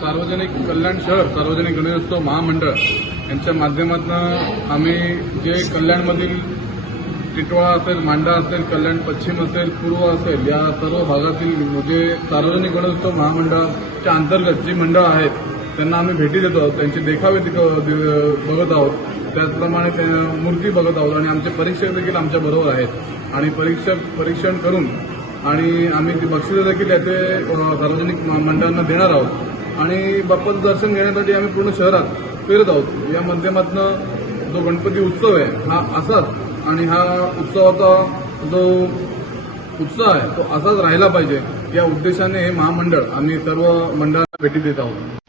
सार्वजनिक कल्याण शहर सार्वजनिक गणेशोत्सव महामंडळ यांच्या माध्यमातून आम्ही जे कल्याणमधील टिटवाळा असेल मांडा असेल कल्याण पश्चिम असेल पूर्व असेल या सर्व भागातील जे सार्वजनिक गणेशोत्सव महामंडळाच्या अंतर्गत जी मंडळं आहेत त्यांना आम्ही भेटी देतो आहोत. त्यांचे देखावे बघत आहोत. त्याचप्रमाणे त्या मूर्ती बघत आहोत आणि आमचे परीक्षक देखील आमच्या बरोबर आहेत. आणि परीक्षक परीक्षण करून आणि आम्ही ती बक्षिसं देखील याचे सार्वजनिक मंडळांना देणार आहोत. आणि बाप्पाचं दर्शन घेण्यासाठी आम्ही पूर्ण शहरात फिरत आहोत. या माध्यमातून जो गणपती उत्सव आहे हा असाच आणि हा उत्सवाचा जो उत्साह आहे तो असाच राहिला पाहिजे. या उद्देशाने हे महामंडळ आम्ही सर्व मंडळांना भेटी देत आहोत.